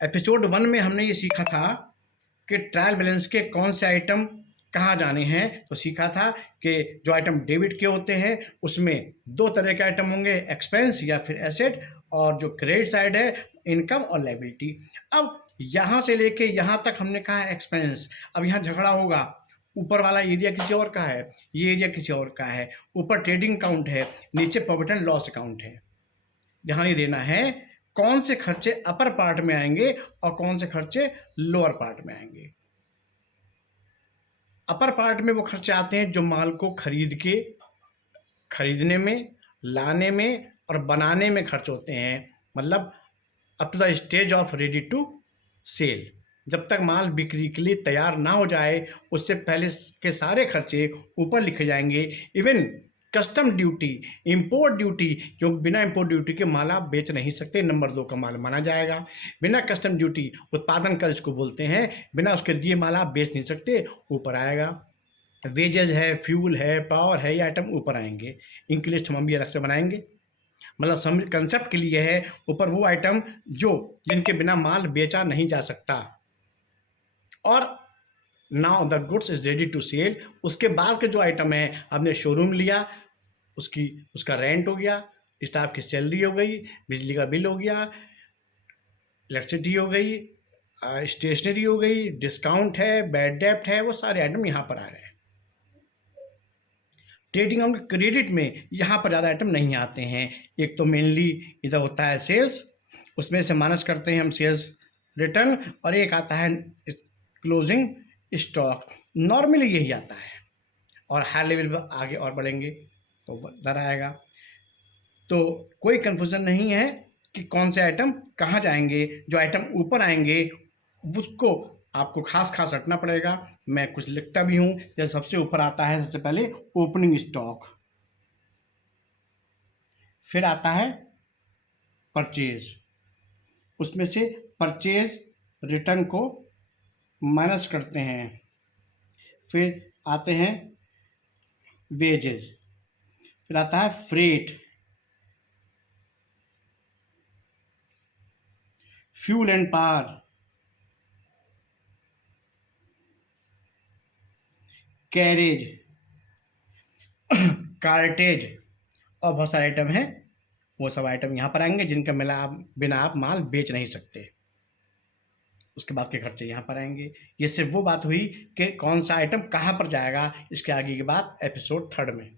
Episode 1 में हमने ये सीखा था कि ट्रायल बैलेंस के कौन से आइटम कहाँ जाने हैं। तो सीखा था कि जो आइटम डेबिट के होते हैं उसमें दो तरह के आइटम होंगे, एक्सपेंस या फिर एसेट, और जो क्रेडिट साइड है इनकम और लायबिलिटी। अब यहाँ से लेके यहाँ तक हमने कहा एक्सपेंस। अब यहाँ झगड़ा होगा, ऊपर वाला एरिया किसी और का है, ये एरिया किसी और का है, ऊपर ट्रेडिंग अकाउंट है, नीचे प्रॉफिट एंड लॉस अकाउंट है। ध्यान ये देना है कौन से खर्चे अपर पार्ट में आएंगे और कौन से खर्चे लोअर पार्ट में आएंगे। अपर पार्ट में वो खर्चे आते हैं जो माल को खरीदने में, लाने में और बनाने में खर्च होते हैं, मतलब up to the stage of ready to sell. जब तक माल बिक्री के लिए तैयार ना हो जाए उससे पहले के सारे खर्चे ऊपर लिखे जाएंगे। Even custom duty, import duty, जो बिना इंपोर्ट ड्यूटी के माल आप बेच नहीं सकते, नंबर 2 का माल माना जाएगा। बिना कस्टम ड्यूटी उत्पादन कर इसको बोलते हैं, बिना उसके दिए माल आप बेच नहीं सकते, ऊपर आएगा। वेजेज है, फ्यूल है, पावर है, ये आइटम ऊपर आएंगे। इनकी लिस्ट हम भी अलग से बनाएंगे। मतलब कंसेप्ट के लिए है ऊपर वो आइटम जिनके बिना माल बेचा नहीं जा सकता। और now the goods is ready to sell. उसके बाद के जो आइटम है, आपने शोरूम लिया, उसका रेंट हो गया, स्टाफ की सैलरी हो गई, बिजली का बिल हो गया, इलेक्ट्रिसिटी हो गई, स्टेशनरी हो गई, डिस्काउंट है, बैड डेप्ट है, वो सारे आइटम यहाँ पर आ रहे हैं। ट्रेडिंग और क्रेडिट में यहाँ पर ज़्यादा आइटम नहीं आते हैं। एक तो मेनली इधर होता है सेल्स, उसमें से माइनस करते हैं हम सेल्स रिटर्न, और एक आता है क्लोजिंग स्टॉक। नॉर्मली यही आता है, और हाई लेवल पर आगे और बढ़ेंगे तो दर आएगा। तो कोई कंफ्यूजन नहीं है कि कौन से आइटम कहाँ जाएंगे। जो आइटम ऊपर आएंगे उसको आपको खास रखना पड़ेगा। मैं कुछ लिखता भी हूँ। जैसे सबसे ऊपर आता है सबसे पहले ओपनिंग स्टॉक, फिर आता है परचेज, उसमें से परचेज रिटर्न को माइनस करते हैं, फिर आते हैं वेजेस, फिर आता है freight, fuel and power, carriage, cartage, और बहुत सारे आइटम हैं। वो सब आइटम यहाँ पर आएंगे जिनका बिना आप माल बेच नहीं सकते। उसके बाद के खर्चे यहाँ पर आएंगे। ये सिर्फ वो बात हुई कि कौन सा आइटम कहाँ पर जाएगा। इसके आगे की बात एपिसोड 3 में।